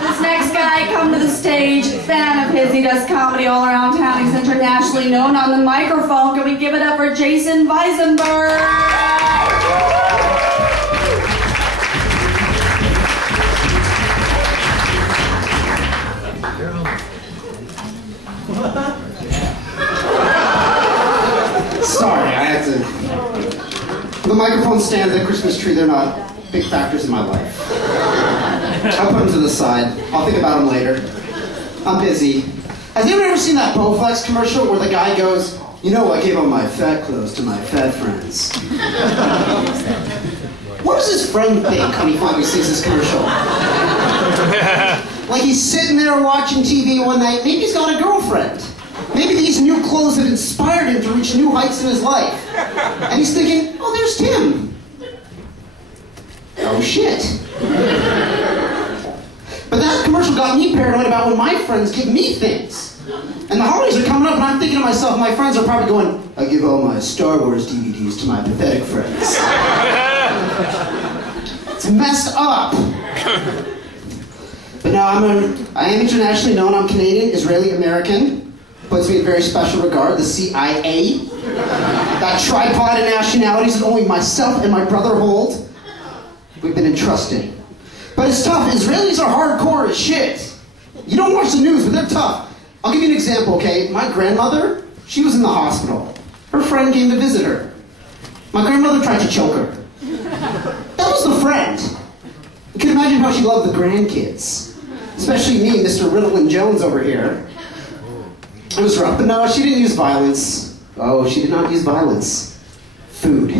This next guy, come to the stage, fan of his, he does comedy all around town. He's internationally known on the microphone. Can we give it up for Visenberg? Sorry, I had to. The microphone stands, the Christmas tree, they're not big factors in my life. I'll put them to the side. I'll think about them later. I'm busy. Has anyone ever seen that Bowflex commercial where the guy goes, you know, I gave all my fat clothes to my fat friends. What does his friend think when he finally sees this commercial? Like he's sitting there watching TV one night, maybe he's got a girlfriend. Maybe these new clothes have inspired him to reach new heights in his life. And he's thinking, oh, there's Tim. Oh, shit. But that commercial got me paranoid about when my friends give me things. And the holidays are coming up, and I'm thinking to myself, my friends are probably going, I give all my Star Wars DVDs to my pathetic friends. It's messed up. But no, I am internationally known. I'm Canadian, Israeli, American. Puts me in very special regard, the CIA. That tripod of nationalities that only myself and my brother hold. We've been entrusted. But it's tough. Israelis are hardcore as shit. You don't watch the news, but they're tough. I'll give you an example, okay? My grandmother, she was in the hospital. Her friend came to visit her. My grandmother tried to choke her. That was the friend. You can imagine how she loved the grandkids. Especially me, Mr. Ritalin Jones over here. It was rough, but no, she didn't use violence. Oh, she did not use violence. Food.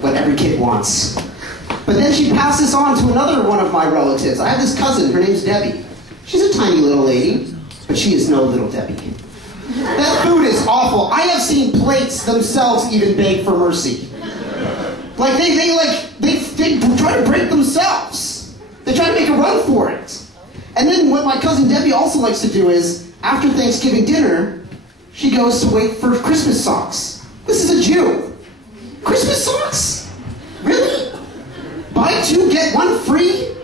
What every kid wants. But then she passed this on to another one of my relatives. I have this cousin, her name's Debbie. She's a tiny little lady, but she is no little Debbie. That food is awful. I have seen plates themselves even beg for mercy. Like they try to break themselves. They try to make a run for it. And then what my cousin Debbie also likes to do is, after Thanksgiving dinner, she goes to wait for Christmas socks. This is a Jew. Christmas socks? Really? Buy two, get one free?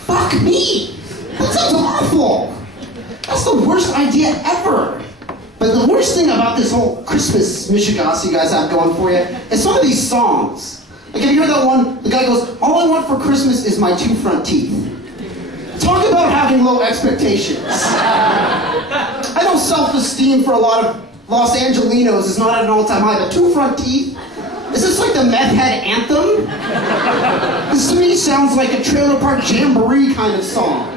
Fuck me. That sounds awful. That's the worst idea ever. But the worst thing about this whole Christmas mishigas you guys have going for you is some of these songs. Like, have you heard that one? The guy goes, all I want for Christmas is my two front teeth. Talk about having low expectations. I know self-esteem for a lot of Los Angelinos is not at an all-time high, but two front teeth? Is this like the meth head anthem? This to me sounds like a Trailer Park Jamboree kind of song.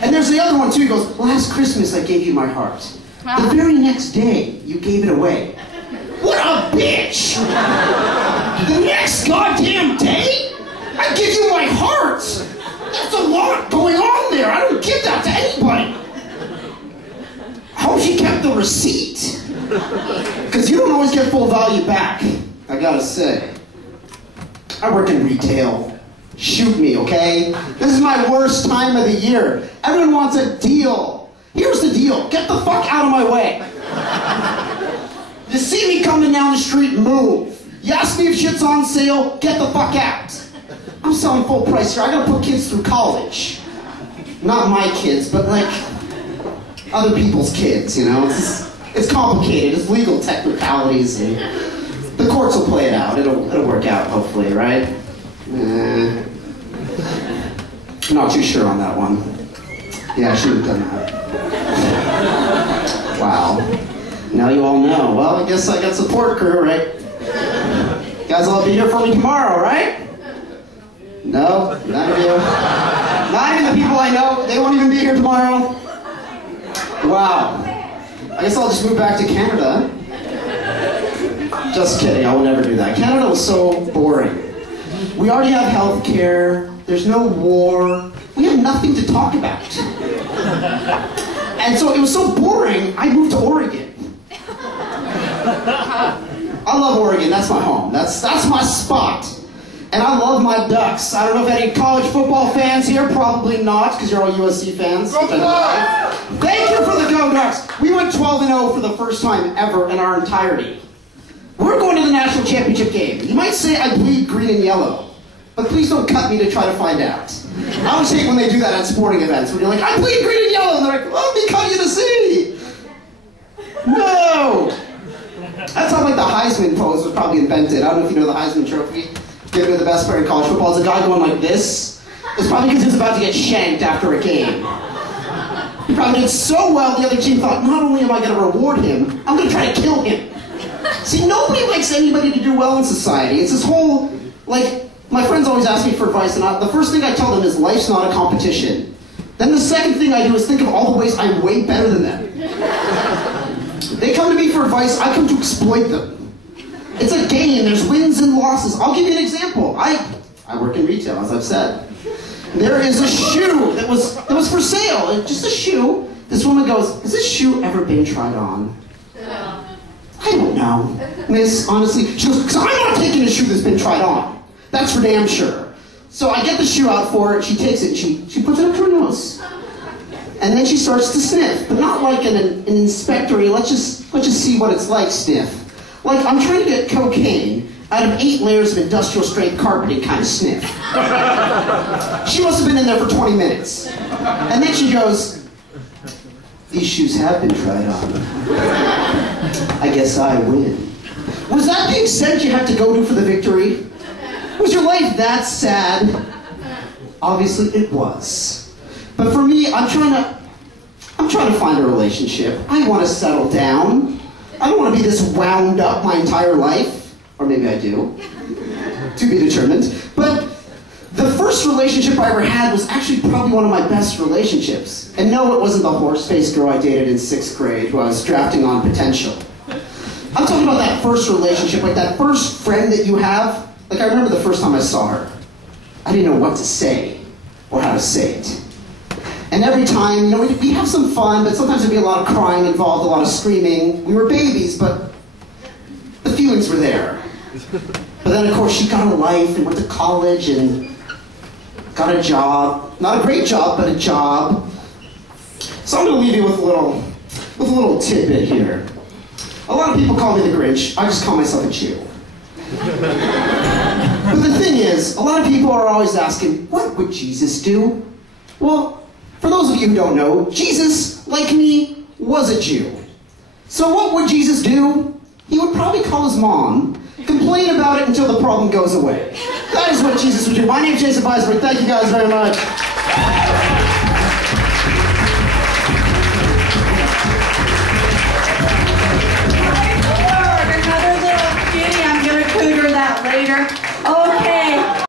And there's the other one too. He goes, last Christmas I gave you my heart. The very next day, you gave it away. What a bitch! The next goddamn day? I give you my heart! That's a lot going on there. I don't give that to anybody. I hope she kept the receipt. Because you don't always get full value back, I gotta say. I work in retail. Shoot me, okay? This is my worst time of the year. Everyone wants a deal. Here's the deal. Get the fuck out of my way. You see me coming down the street, move. You ask me if shit's on sale, get the fuck out. I'm selling full price here. I gotta put kids through college. Not my kids, but like other people's kids, you know? It's complicated. It's legal technicalities, and the courts will play it out. It'll work out, hopefully, right? I'm not too sure on that one. Yeah, I should have done that. Wow. Now you all know. Well, I guess I got support crew, right? You guys all be here for me tomorrow, right? No? None of you? Not even the people I know? They won't even be here tomorrow? Wow. I guess I'll just move back to Canada. Just kidding, I will never do that. Canada was so boring. We already have health care, there's no war, we have nothing to talk about. And so it was so boring, I moved to Oregon. I love Oregon, that's my home, that's my spot. And I love my Ducks. I don't know if any college football fans here, probably not, because you're all USC fans. Thank you for the Go Ducks. We went 12-0 for the first time ever in our entirety. We're going to the national championship game. You might say I bleed green and yellow. but please don't cut me to try to find out. I always hate when they do that at sporting events, when you're like, I bleed green and yellow, and they're like, let me cut you to see. No! That's how like the Heisman pose was probably invented. I don't know if you know the Heisman Trophy. Given to the best player in college football. It's a guy going like this. It's probably because he's about to get shanked after a game. He probably did so well, the other team thought, not only am I going to reward him, I'm going to try to kill him. See, nobody likes anybody to do well in society. It's this whole, like, my friends always ask me for advice, and the first thing I tell them is life's not a competition. Then the second thing I do is think of all the ways I'm way better than them. They come to me for advice, I come to exploit them. It's a game, there's wins and losses. I'll give you an example. I work in retail, as I've said. There is a shoe that was for sale, just a shoe. This woman goes, has this shoe ever been tried on? No. I don't know. Miss, honestly, she goes, because I'm not taking a shoe that's been tried on. That's for damn sure. So I get the shoe out for her, she takes it, she puts it up to her nose. And then she starts to sniff, but not like an inspectory, let's just see what it's like sniff. Like, I'm trying to get cocaine out of 8 layers of industrial strength carpeting kind of sniff. She must have been in there for 20 minutes. And then she goes, these shoes have been tried on. I guess I win. Was that the extent you had to go to for the victory? Was your life that sad? Obviously it was. But for me, I'm trying to find a relationship. I want to settle down. I don't want to be this wound up my entire life. Or maybe I do. To be determined. But the first relationship I ever had was actually probably one of my best relationships. And no, it wasn't the horse-faced girl I dated in 6th grade who I was drafting on potential. I'm talking about that first relationship, like that first friend that you have. Like, I remember the first time I saw her. I didn't know what to say or how to say it. And every time, you know, we'd have some fun, but sometimes there'd be a lot of crying involved, a lot of screaming. We were babies, but the feelings were there. But then, of course, she got a life and went to college and got a job. Not a great job, but a job. So I'm going to leave you with a little tidbit here. A lot of people call me the Grinch. I just call myself a Jew. But the thing is, a lot of people are always asking, what would Jesus do? Well, for those of you who don't know, Jesus, like me, was a Jew. So what would Jesus do? He would probably call his mom, complain about it until the problem goes away. That is what Jesus would do. My name is Visenberg. Thank you guys very much.